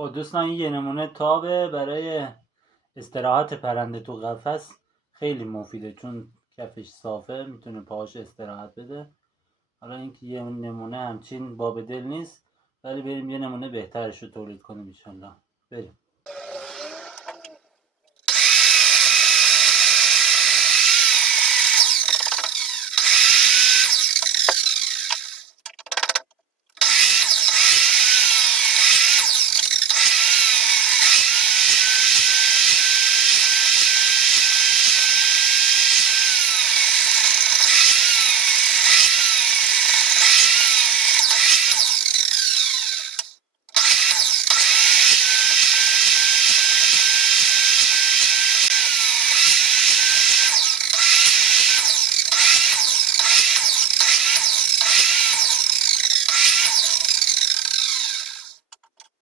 خب دوستان این یه نمونه تابه برای استراحت پرنده تو قفس خیلی مفیده، چون کفش صافه، میتونه پاهاش استراحت بده. حالا اینکه یه نمونه همچین باب دل نیست، ولی بریم یه نمونه بهترش رو تولید کنیم انشالله. بریم.